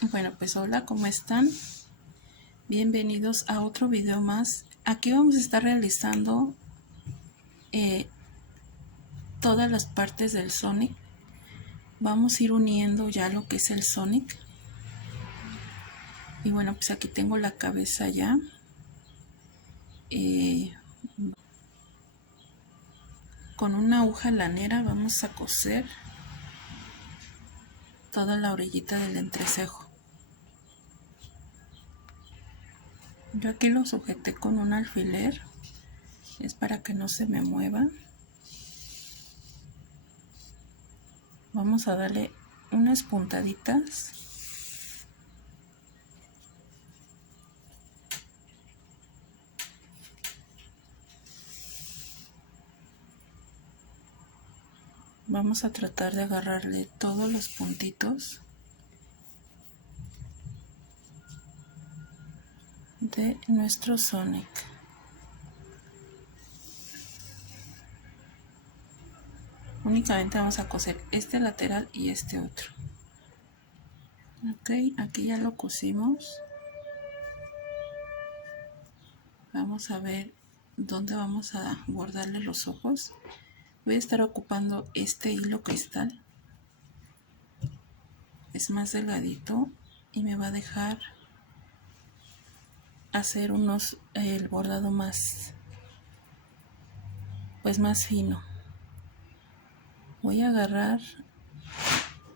Bueno, pues hola, ¿cómo están? Bienvenidos a otro video más. Aquí vamos a estar realizando todas las partes del Sonic. Vamos a ir uniendo ya lo que es el Sonic. Y bueno, pues aquí tengo la cabeza ya. Con una aguja lanera vamos a coser toda la orillita del entrecejo. Yo aquí lo sujeté con un alfiler. Es para que no se me mueva. Vamos a darle unas puntaditas. Vamos a tratar de agarrarle todos los puntitos de nuestro Sonic. Únicamente vamos a coser este lateral y este otro. Ok, aquí ya lo cosimos. Vamos a ver dónde vamos a bordarle los ojos. Voy a estar ocupando este hilo cristal. Es más delgadito y me va a dejar hacer el bordado más fino. Voy a agarrar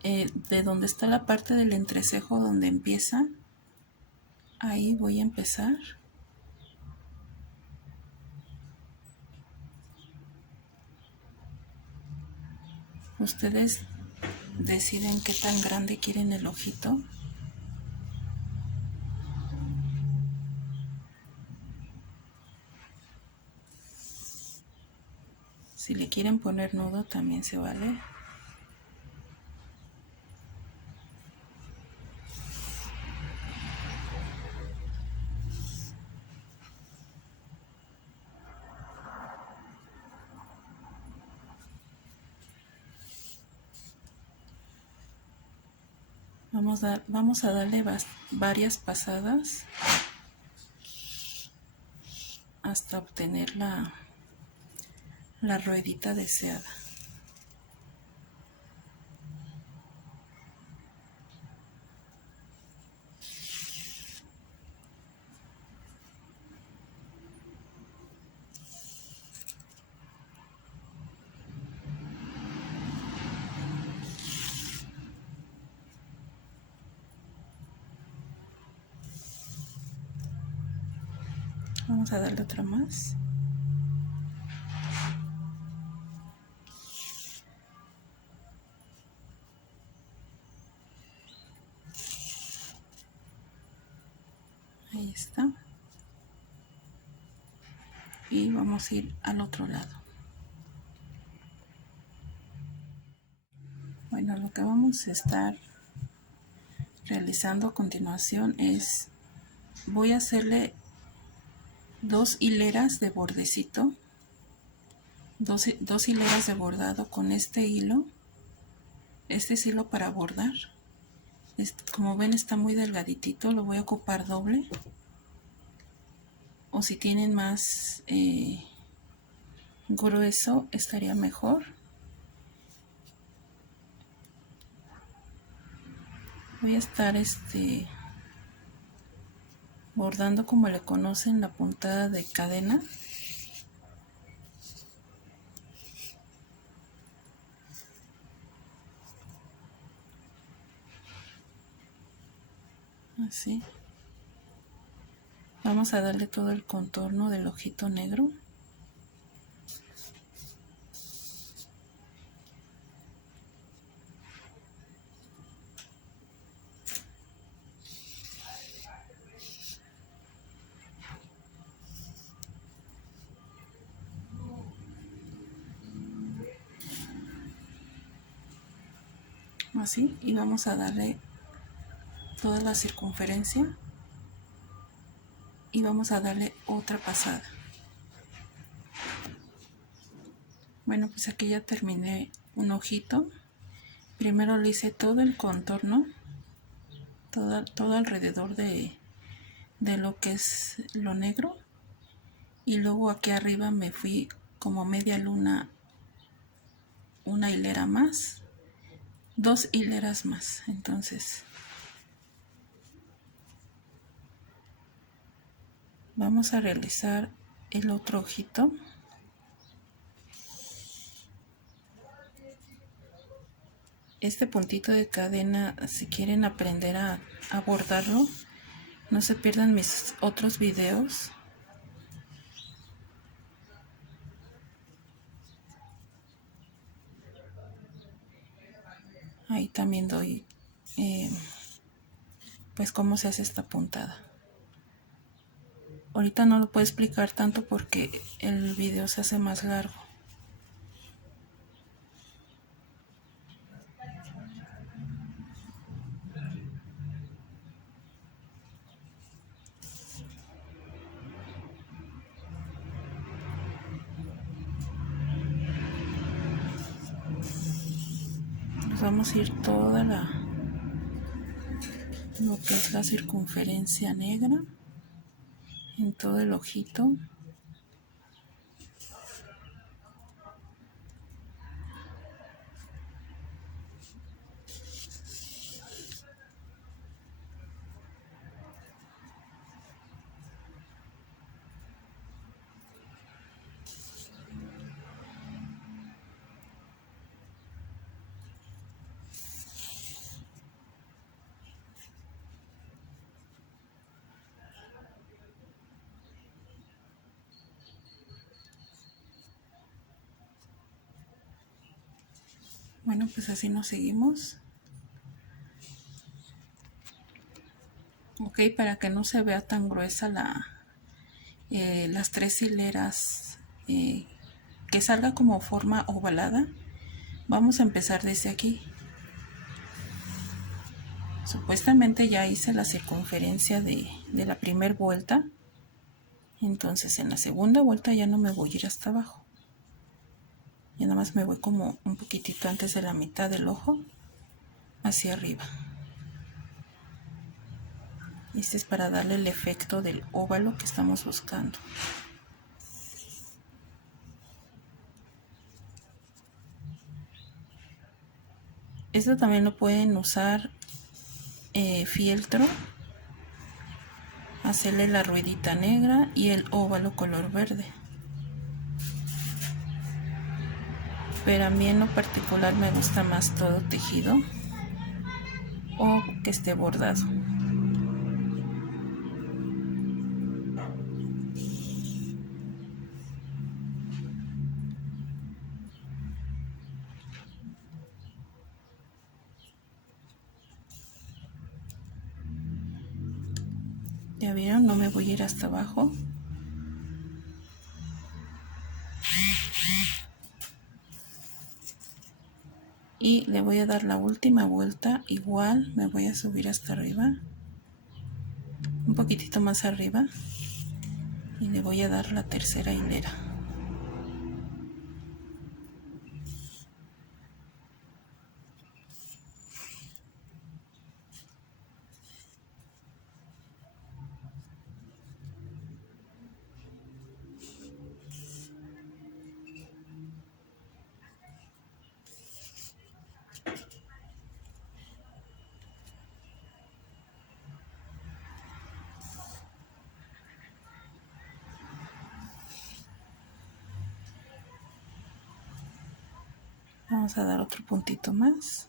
de donde está la parte del entrecejo donde empieza. Ahí voy a empezar. Ustedes deciden qué tan grande quieren el ojito. Si le quieren poner nudo también se vale. Vamos a darle varias pasadas hasta obtener la ruedita deseada. Vamos a darle otra más. Ahí está. Y vamos a ir al otro lado. Bueno, lo que vamos a estar realizando a continuación es, voy a hacerle 2 hileras de bordecito, dos hileras de bordado con este hilo. Este es hilo para bordar. Como ven, está muy delgaditito, lo voy a ocupar doble. O si tienen más grueso estaría mejor. Voy a estar bordando como le conocen la puntada de cadena. Así. Vamos a darle todo el contorno del ojito negro. Así, y vamos a darle toda la circunferencia y vamos a darle otra pasada. Bueno, pues aquí ya terminé un ojito. Primero le hice todo el contorno todo alrededor de lo que es lo negro, y luego aquí arriba me fui como media luna, una hilera más, 2 hileras más. Entonces vamos a realizar el otro ojito. Este puntito de cadena, si quieren aprender a bordarlo, no se pierdan mis otros videos. Ahí también doy pues cómo se hace esta puntada. Ahorita no lo puedo explicar tanto porque el video se hace más largo. Nos vamos a ir toda lo que es la circunferencia negra en todo el ojito. Bueno, pues así nos seguimos. Ok, para que no se vea tan gruesa las 3 hileras, que salga como forma ovalada, vamos a empezar desde aquí. Supuestamente ya hice la circunferencia de la primera vuelta, entonces en la segunda vuelta ya no me voy a ir hasta abajo, ya nada más me voy como un poquitito antes de la mitad del ojo hacia arriba. Este es para darle el efecto del óvalo que estamos buscando. Esto también lo pueden usar fieltro, hacerle la ruedita negra y el óvalo color verde. Pero a mí en lo particular me gusta más todo tejido o que esté bordado. Ya vieron, no me voy a ir hasta abajo. Y le voy a dar la última vuelta, igual me voy a subir hasta arriba, un poquitito más arriba, y le voy a dar la tercera hilera. Vamos a dar otro puntito más.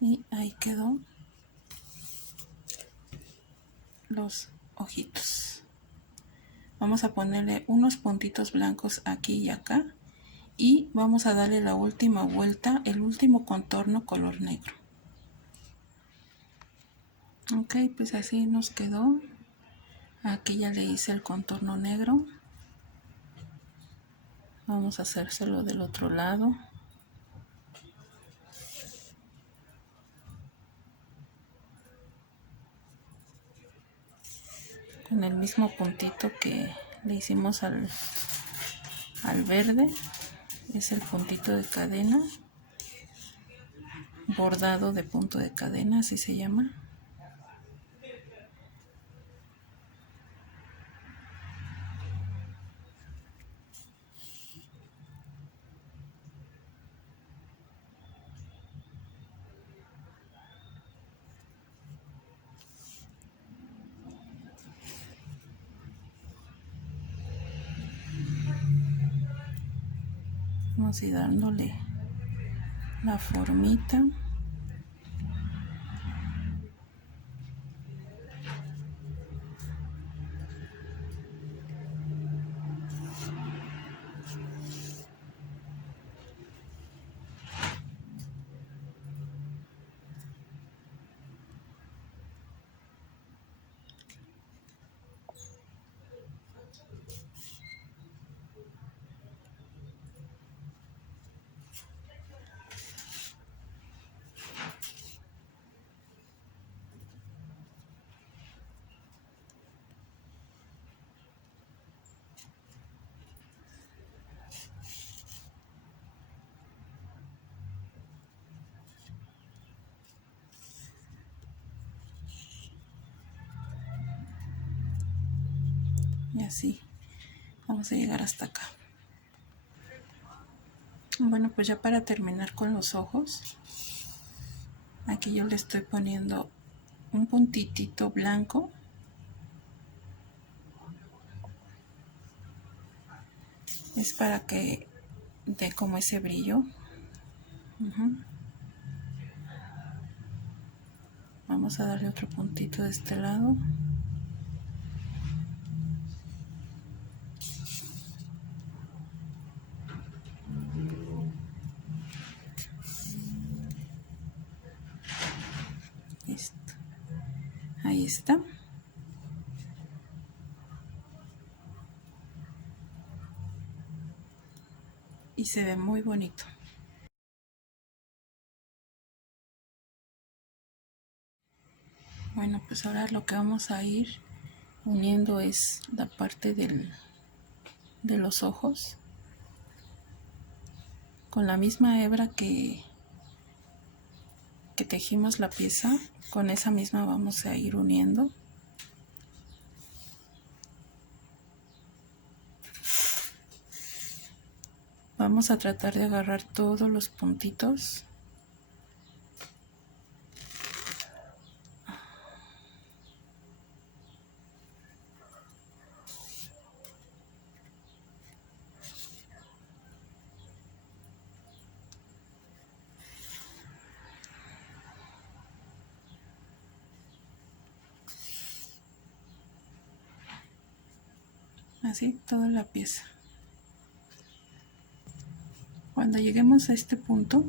Y ahí quedó los ojitos. Vamos a ponerle unos puntitos blancos aquí y acá. Y vamos a darle la última vuelta, el último contorno color negro. Ok, pues así nos quedó. Aquí ya le hice el contorno negro. Vamos a hacérselo del otro lado. Con el mismo puntito que le hicimos al verde. Es el puntito de cadena, bordado de punto de cadena, así se llama. Vamos a ir dándole la formita. Y así vamos a llegar hasta acá. Bueno, pues ya para terminar con los ojos, aquí yo le estoy poniendo un puntitito blanco. Es para que dé como ese brillo. Vamos a darle otro puntito de este lado. Listo. Ahí está. Y se ve muy bonito. Bueno, pues ahora lo que vamos a ir uniendo es la parte de los ojos. Con la misma hebra que tejimos la pieza, con esa misma vamos a ir uniendo. Vamos a tratar de agarrar todos los puntitos. Así toda la pieza. Cuando lleguemos a este punto,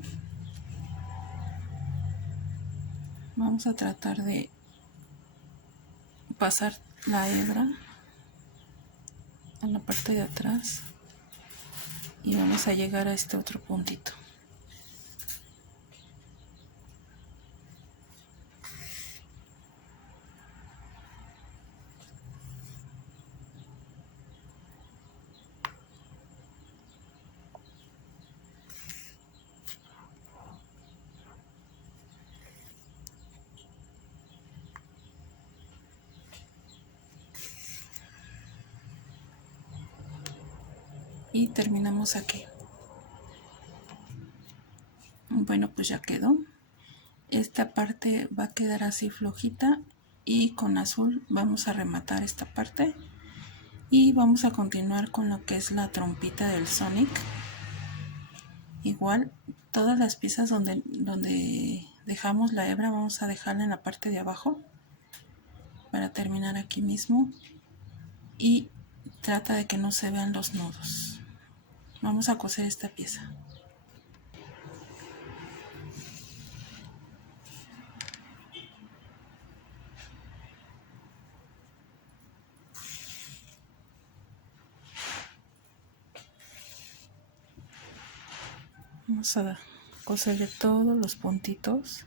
vamos a tratar de pasar la hebra a la parte de atrás y vamos a llegar a este otro puntito. Y terminamos aquí. Bueno, pues ya quedó. Esta parte va a quedar así flojita y con azul vamos a rematar esta parte y vamos a continuar con lo que es la trompita del Sonic. Igual todas las piezas donde dejamos la hebra vamos a dejarla en la parte de abajo para terminar aquí mismo y trata de que no se vean los nudos. Vamos a coser esta pieza. Vamos a coserle todos los puntitos.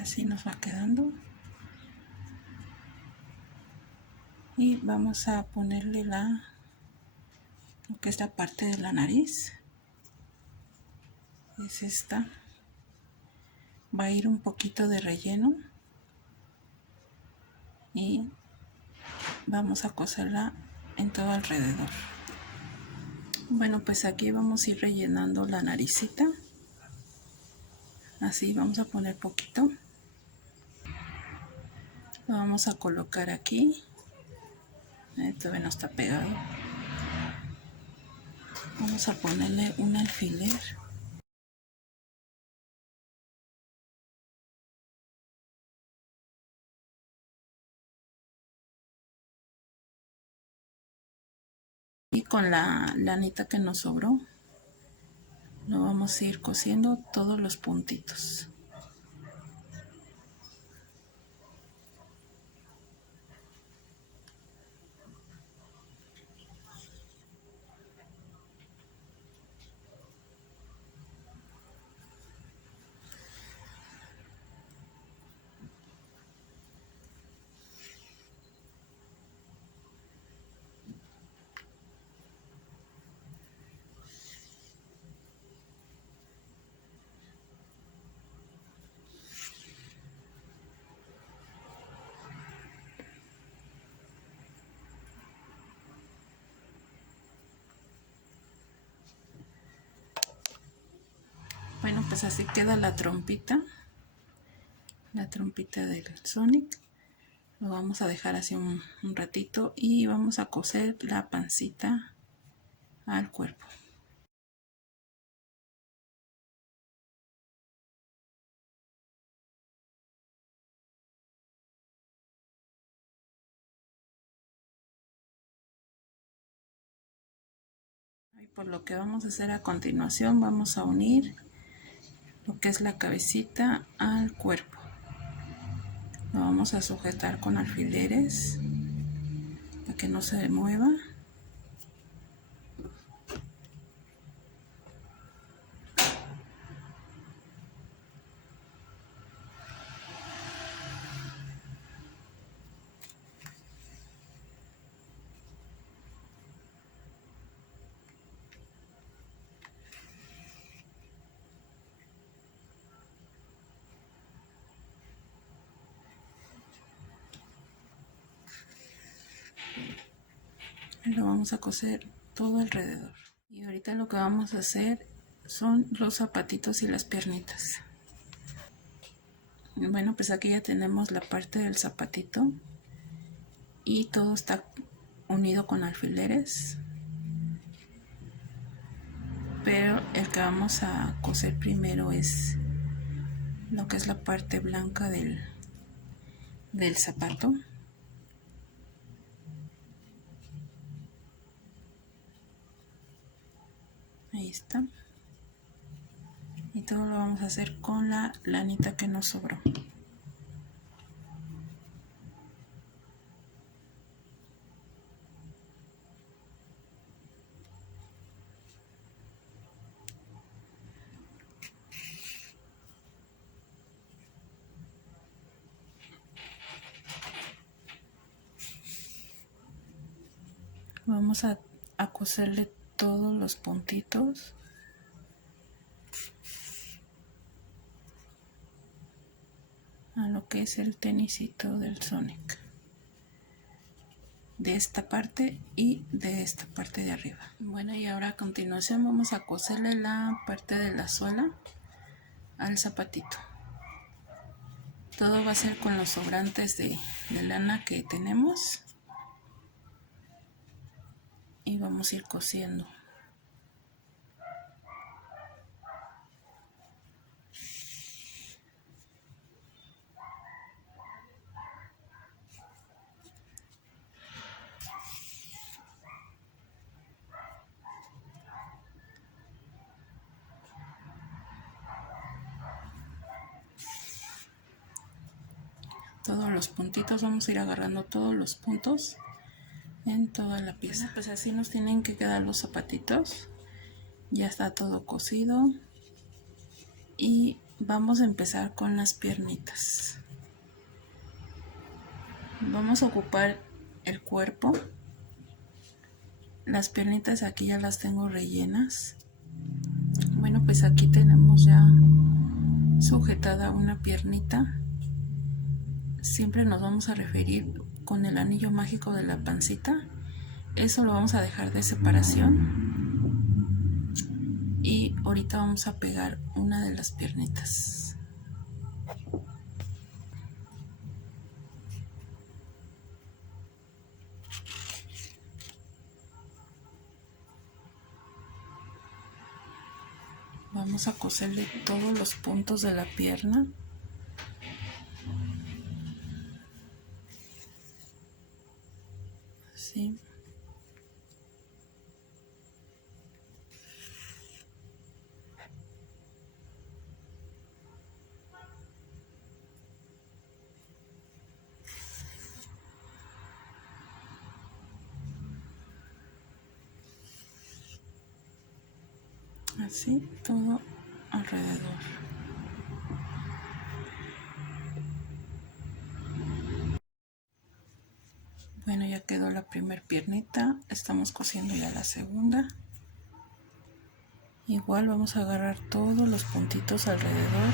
Así nos va quedando. Y vamos a ponerle lo que es la parte de la nariz. Es esta. Va a ir un poquito de relleno. Y vamos a coserla en todo alrededor. Bueno, pues aquí vamos a ir rellenando la naricita. Así vamos a poner poquito. Lo vamos a colocar aquí. Todavía no está pegado. Vamos a ponerle un alfiler. Y con la lanita que nos sobró, lo vamos a ir cosiendo todos los puntitos. Bueno, pues así queda la trompita del Sonic. Lo vamos a dejar así un ratito y vamos a coser la pancita al cuerpo. Y por lo que vamos a hacer a continuación, vamos a unir lo que es la cabecita al cuerpo. Lo vamos a sujetar con alfileres para que no se mueva. Lo vamos a coser todo alrededor. Y ahorita lo que vamos a hacer son los zapatitos y las piernitas. Bueno, pues aquí ya tenemos la parte del zapatito y todo está unido con alfileres, pero el que vamos a coser primero es lo que es la parte blanca del zapato. Ahí está. Y todo lo vamos a hacer con la lanita que nos sobró. Vamos a coserle todos los puntitos a lo que es el tenisito del Sonic, de esta parte y de esta parte de arriba. Bueno, y ahora a continuación vamos a coserle la parte de la suela al zapatito. Todo va a ser con los sobrantes de lana que tenemos y vamos a ir cosiendo. Todos los puntitos, vamos a ir agarrando todos los puntos en toda la pieza. Bueno, pues así nos tienen que quedar los zapatitos. Ya está todo cosido y Vamos a empezar con las piernitas. Vamos a ocupar el cuerpo. Las piernitas aquí ya las tengo rellenas. Bueno, pues aquí tenemos ya sujetada una piernita. Siempre nos vamos a referir con el anillo mágico de la pancita. Eso lo vamos a dejar de separación. Y ahorita vamos a pegar una de las piernitas. Vamos a coserle todos los puntos de la pierna. Así. Así, todo alrededor. Bueno, ya quedó la primera piernita. Estamos cosiendo ya la segunda. Igual vamos a agarrar todos los puntitos alrededor.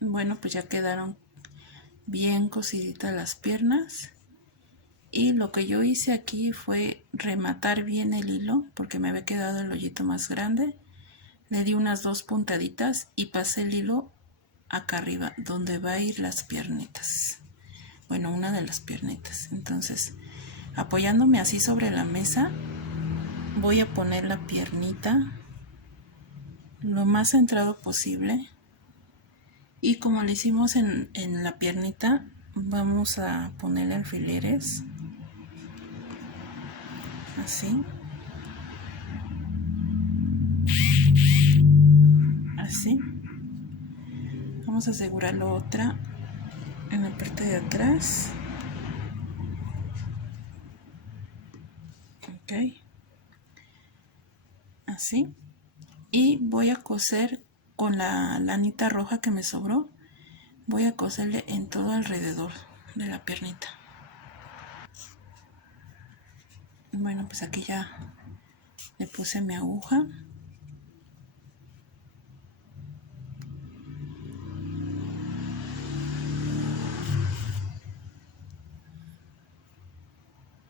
Bueno, pues ya quedaron bien cosiditas las piernas. Y lo que yo hice aquí fue rematar bien el hilo, porque me había quedado el hoyito más grande. Le di unas 2 puntaditas y pasé el hilo acá arriba, donde va a ir las piernitas. Bueno, una de las piernitas. Entonces, apoyándome así sobre la mesa, voy a poner la piernita lo más centrado posible. Y como le hicimos en la piernita, vamos a ponerle alfileres. Así. Así. Vamos a asegurar la otra en la parte de atrás. Ok. Así. Y voy a coser con la lanita roja que me sobró. Voy a coserle en todo alrededor de la piernita. Bueno, pues aquí ya le puse mi aguja.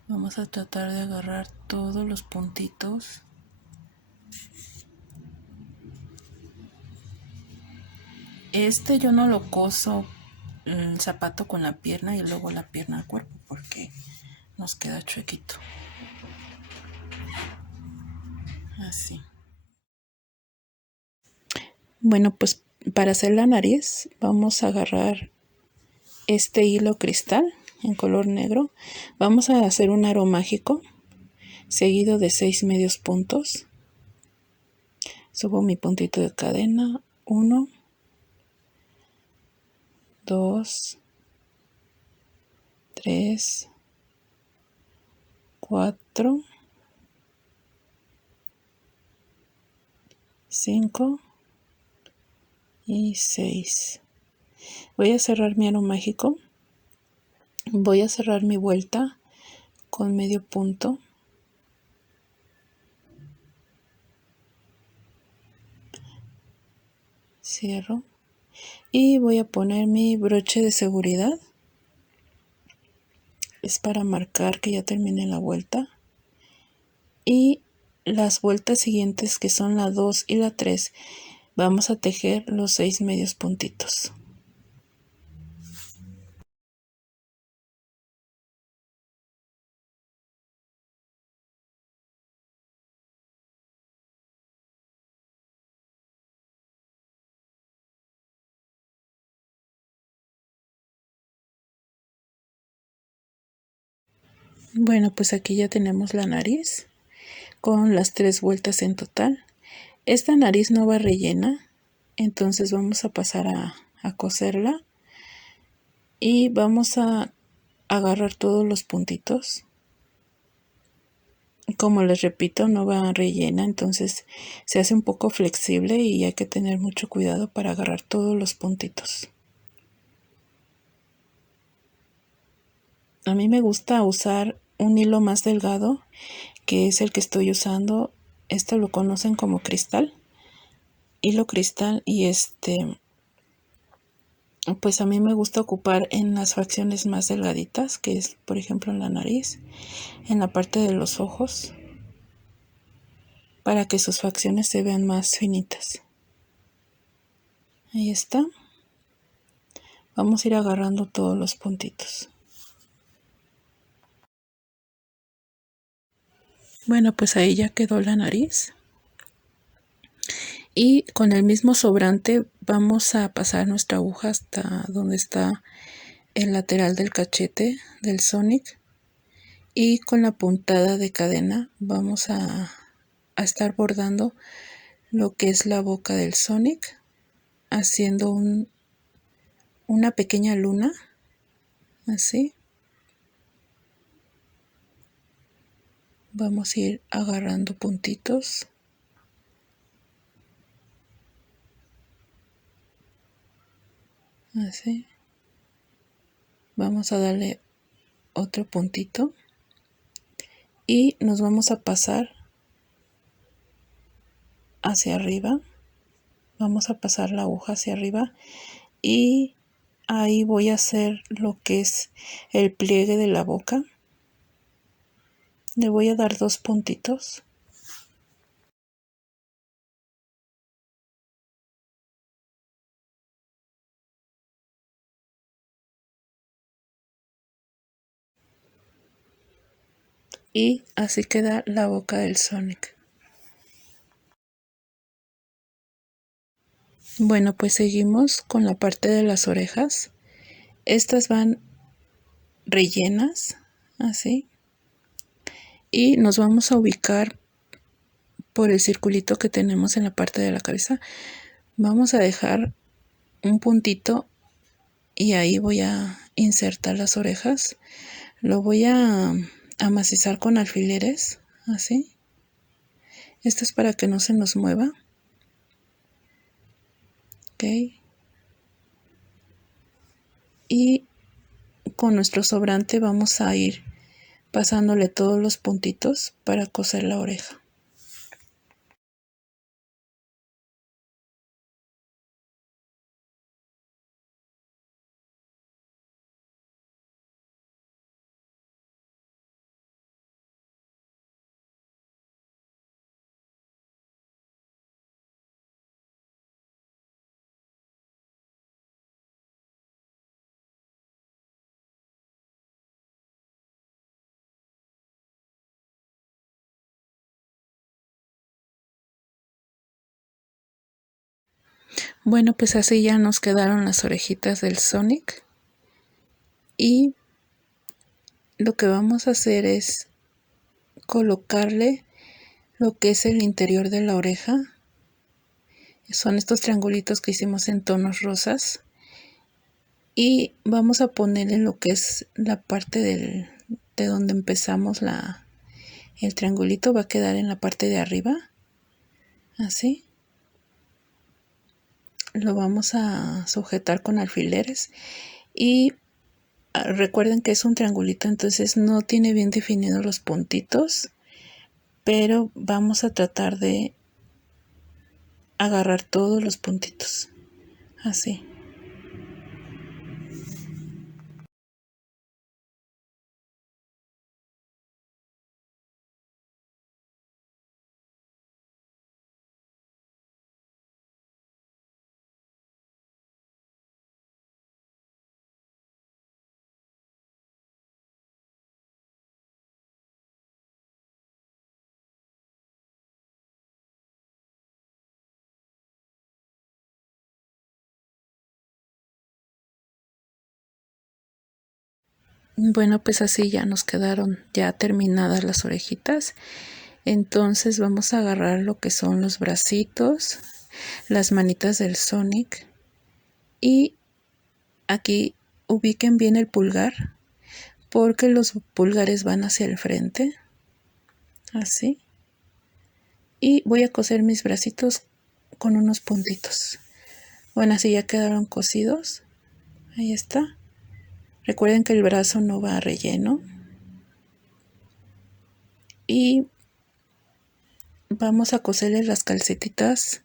Vamos a tratar de agarrar todos los puntitos. Yo no lo coso el zapato con la pierna y luego la pierna al cuerpo, porque nos queda chuequito. Así. Bueno, pues para hacer la nariz vamos a agarrar este hilo cristal en color negro. Vamos a hacer un aro mágico seguido de 6 medios puntos. Subo mi puntito de cadena. 1, 2, 3, 4, 5 y 6. Voy a cerrar mi aro mágico. Voy a cerrar mi vuelta con medio punto. Cierro. Y voy a poner mi broche de seguridad. Es para marcar que ya terminé la vuelta. Y las vueltas siguientes, que son la 2 y la 3, vamos a tejer los 6 medios puntitos. Bueno, pues aquí ya tenemos la nariz con las 3 vueltas en total. Esta nariz no va rellena, entonces vamos a pasar a coserla y vamos a agarrar todos los puntitos. Como les repito, no va rellena, entonces se hace un poco flexible y hay que tener mucho cuidado para agarrar todos los puntitos. A mí me gusta usar un hilo más delgado, que es el que estoy usando. Esto lo conocen como cristal, hilo cristal, y pues a mí me gusta ocupar en las facciones más delgaditas, que es por ejemplo en la nariz, en la parte de los ojos, para que sus facciones se vean más finitas. Ahí está. Vamos a ir agarrando todos los puntitos. Bueno, pues ahí ya quedó la nariz. Y con el mismo sobrante vamos a pasar nuestra aguja hasta donde está el lateral del cachete del Sonic. Y con la puntada de cadena vamos a estar bordando lo que es la boca del Sonic, haciendo una pequeña luna, así. Vamos a ir agarrando puntitos. Así. Vamos a darle otro puntito y nos vamos a pasar hacia arriba. Vamos a pasar la aguja hacia arriba y ahí voy a hacer lo que es el pliegue de la boca. Le voy a dar 2 puntitos. Y así queda la boca del Sonic. Bueno, pues seguimos con la parte de las orejas. Estas van rellenas, así. Y nos vamos a ubicar por el circulito que tenemos en la parte de la cabeza. Vamos a dejar un puntito y ahí voy a insertar las orejas. Lo voy a amacizar con alfileres, así. Esto es para que no se nos mueva. Ok. Y con nuestro sobrante vamos a ir pasándole todos los puntitos para coser la oreja. Bueno, pues así ya nos quedaron las orejitas del Sonic. Y lo que vamos a hacer es colocarle lo que es el interior de la oreja. Son estos triangulitos que hicimos en tonos rosas. Y vamos a ponerle lo que es la parte de donde empezamos el triangulito. Va a quedar en la parte de arriba. Así. Lo vamos a sujetar con alfileres. Y recuerden que es un triangulito, entonces no tiene bien definidos los puntitos, pero vamos a tratar de agarrar todos los puntitos, así. Bueno, pues así ya nos quedaron ya terminadas las orejitas. Entonces vamos a agarrar lo que son los bracitos, las manitas del Sonic, y aquí ubiquen bien el pulgar porque los pulgares van hacia el frente, así. Y voy a coser mis bracitos con unos puntitos. Bueno, así ya quedaron cosidos. Ahí está. Recuerden que el brazo no va a relleno. Y vamos a coserle las calcetitas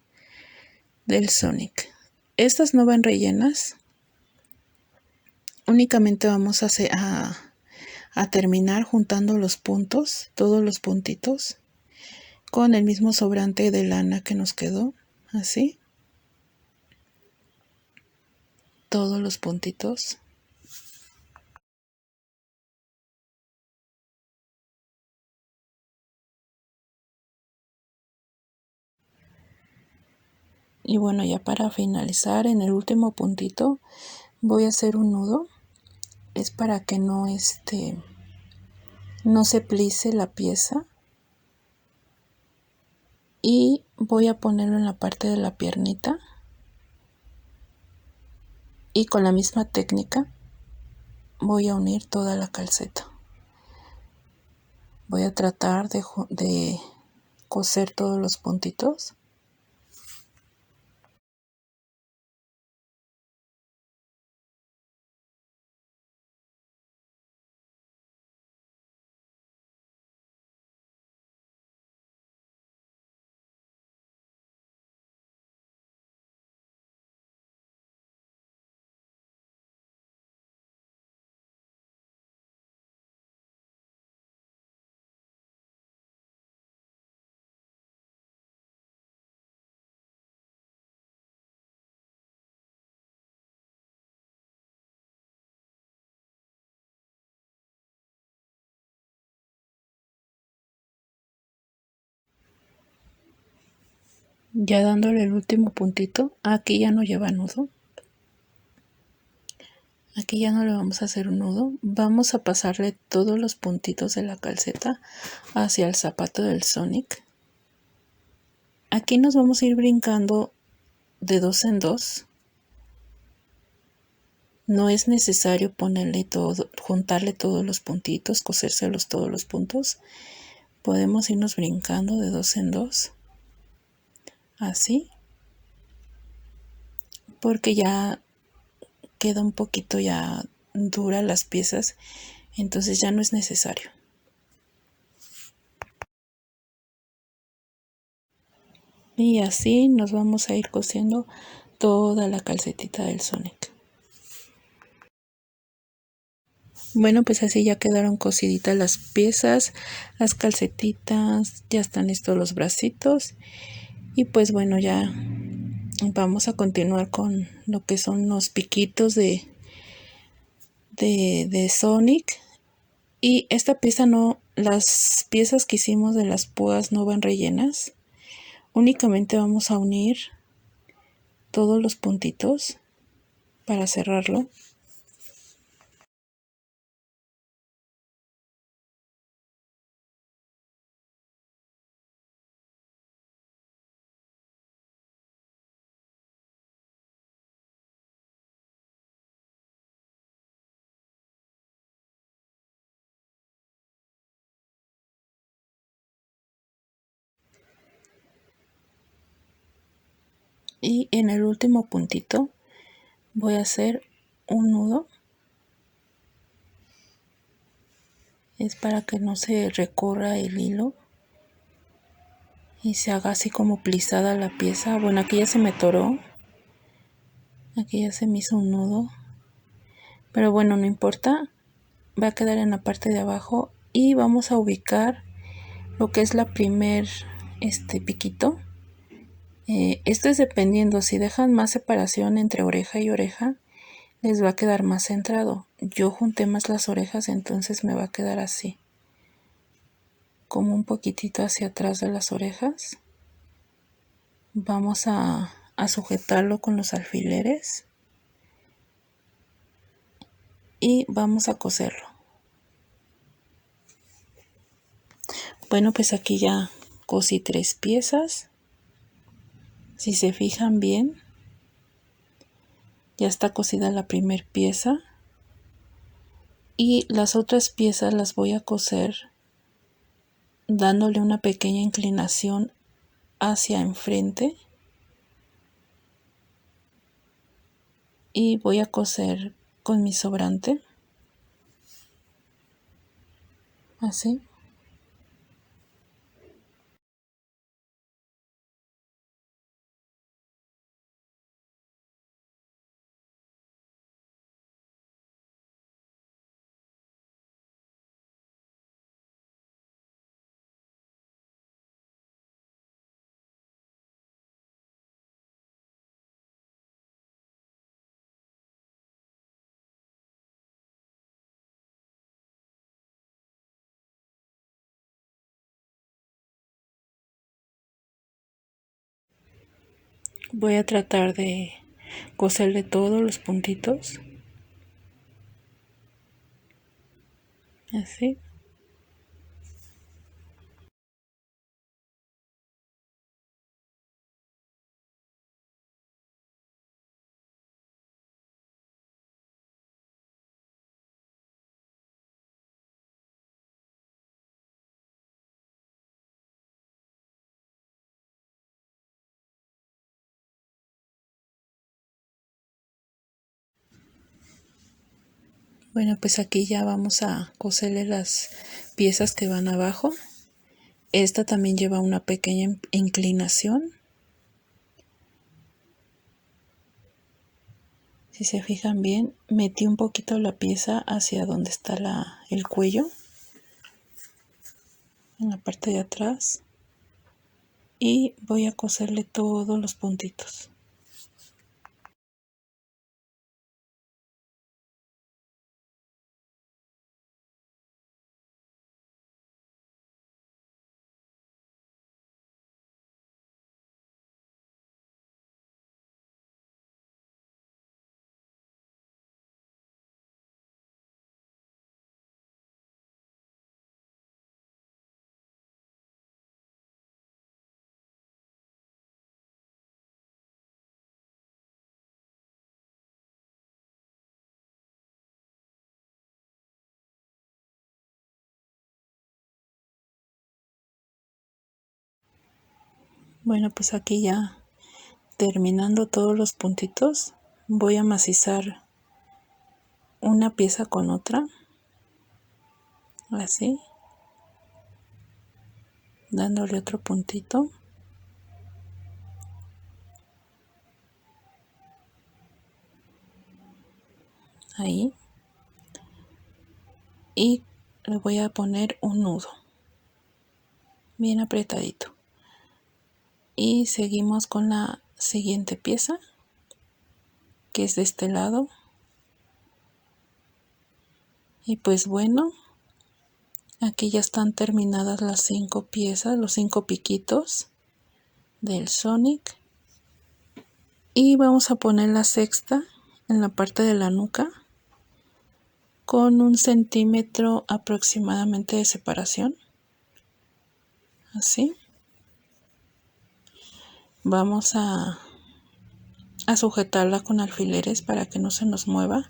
del Sonic. Estas no van rellenas. Únicamente vamos a terminar juntando los puntos, todos los puntitos, con el mismo sobrante de lana que nos quedó. Así. Todos los puntitos. Y bueno, ya para finalizar, en el último puntito voy a hacer un nudo. Es para que no se plice la pieza. Y voy a ponerlo en la parte de la piernita. Y con la misma técnica voy a unir toda la calceta. Voy a tratar de coser todos los puntitos. Ya dándole el último puntito, aquí ya no lleva nudo. Aquí ya no le vamos a hacer un nudo. Vamos a pasarle todos los puntitos de la calceta hacia el zapato del Sonic. Aquí nos vamos a ir brincando de dos en dos. No es necesario ponerle todo, juntarle todos los puntitos, cosérselos todos los puntos. Podemos irnos brincando de dos en dos. Así. Porque ya queda un poquito ya dura las piezas. Entonces ya no es necesario. Y así nos vamos a ir cosiendo toda la calcetita del Sonic. Bueno, pues así ya quedaron cosiditas las piezas, las calcetitas, ya están listos los bracitos. Y pues bueno, ya vamos a continuar con lo que son los piquitos de Sonic. Y esta pieza no, las piezas que hicimos de las púas no van rellenas. Únicamente vamos a unir todos los puntitos para cerrarlo. Y en el último puntito voy a hacer un nudo. Es para que no se recorra el hilo y se haga así como plisada la pieza. Bueno, aquí ya se me toró. Aquí ya se me hizo un nudo. Pero bueno, no importa. Va a quedar en la parte de abajo. Y vamos a ubicar lo que es la primer piquito. Esto es dependiendo. Si dejan más separación entre oreja y oreja, les va a quedar más centrado. Yo junté más las orejas, entonces me va a quedar así. Como un poquitito hacia atrás de las orejas. Vamos a sujetarlo con los alfileres y vamos a coserlo. Bueno, pues aquí ya cosí 3 piezas. Si se fijan bien, ya está cosida la primera pieza y las otras piezas las voy a coser dándole una pequeña inclinación hacia enfrente y voy a coser con mi sobrante así. Voy a tratar de coserle todos los puntitos así. Bueno, pues aquí ya vamos a coserle las piezas que van abajo. Esta también lleva una pequeña inclinación. Si se fijan bien, metí un poquito la pieza hacia donde está el cuello, en la parte de atrás, y voy a coserle todos los puntitos. Bueno, pues aquí ya terminando todos los puntitos, voy a macizar una pieza con otra, así, dándole otro puntito. Ahí. Y le voy a poner un nudo bien apretadito. Y seguimos con la siguiente pieza, que es de este lado. Y pues bueno, aquí ya están terminadas las 5 piezas, los 5 piquitos del Sonic. Y vamos a poner la sexta en la parte de la nuca con 1 centímetro aproximadamente de separación. Así. Vamos a sujetarla con alfileres para que no se nos mueva.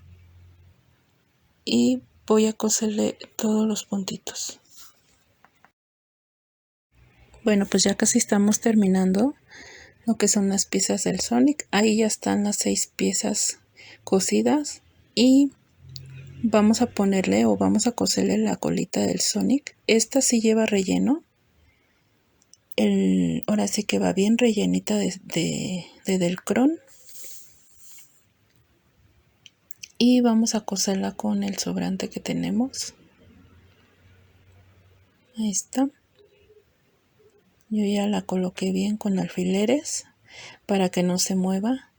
Y voy a coserle todos los puntitos. Bueno, pues ya casi estamos terminando lo que son las piezas del Sonic. Ahí ya están las 6 piezas cosidas y vamos a ponerle o vamos a coserle la colita del Sonic. Esta sí lleva relleno. Ahora sí que va bien rellenita de Delcron. Y vamos a coserla con el sobrante que tenemos. Ahí está. Yo ya la coloqué bien con alfileres para que no se mueva.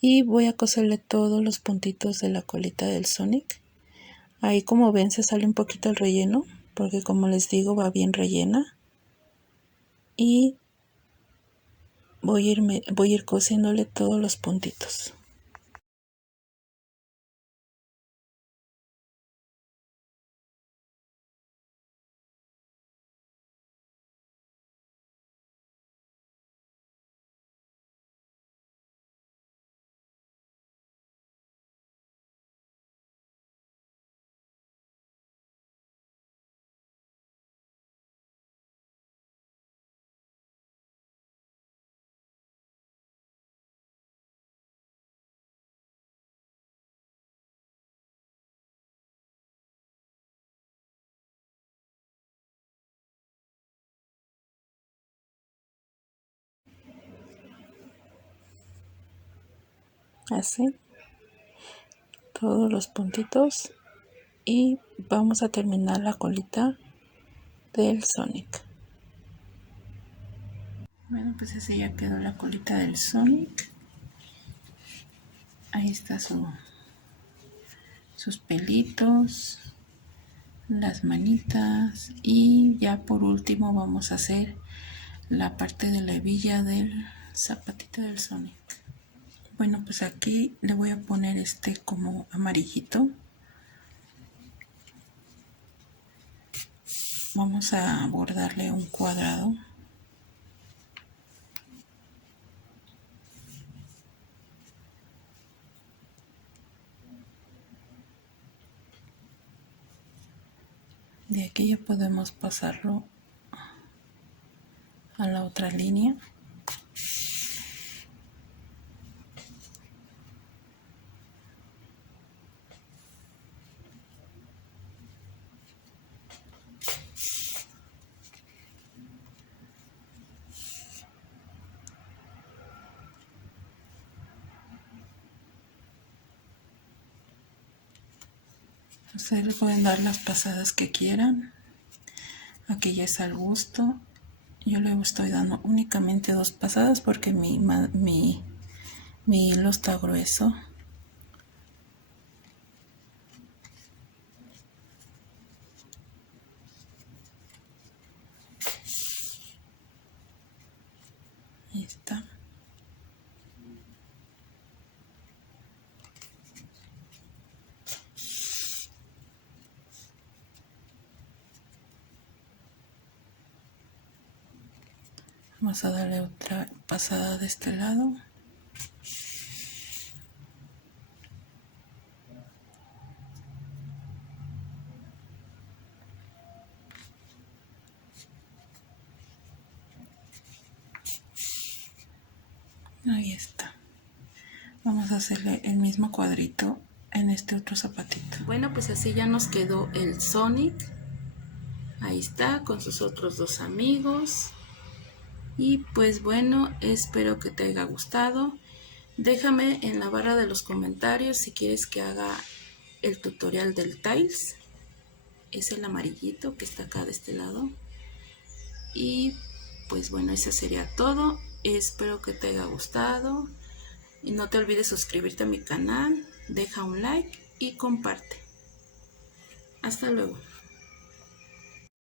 Y voy a coserle todos los puntitos de la colita del Sonic. Ahí, como ven, se sale un poquito el relleno, porque como les digo, va bien rellena. Y voy a ir cosiéndole todos los puntitos. así, todos los puntitos, y vamos a terminar la colita del Sonic. Bueno, pues así ya quedó la colita del Sonic. Ahí está sus pelitos, las manitas, y ya por último vamos a hacer la parte de la hebilla del zapatito del Sonic. Bueno, pues aquí le voy a poner este como amarillito. Vamos a bordarle un cuadrado. De aquí ya podemos pasarlo a la otra línea. Ustedes le pueden dar las pasadas que quieran. Aquí ya es al gusto. Yo le estoy dando únicamente 2 pasadas porque mi hilo está grueso. Ahí está. Vamos a darle otra pasada de este lado. Ahí está. Vamos a hacerle el mismo cuadrito en este otro zapatito. Bueno, pues así ya nos quedó el Sonic. Ahí está, con sus otros 2 amigos. Y pues bueno, espero que te haya gustado. Déjame en la barra de los comentarios si quieres que haga el tutorial del Tiles. Es el amarillito que está acá de este lado. Y pues bueno, eso sería todo. Espero que te haya gustado. Y no te olvides suscribirte a mi canal, deja un like y comparte. Hasta luego.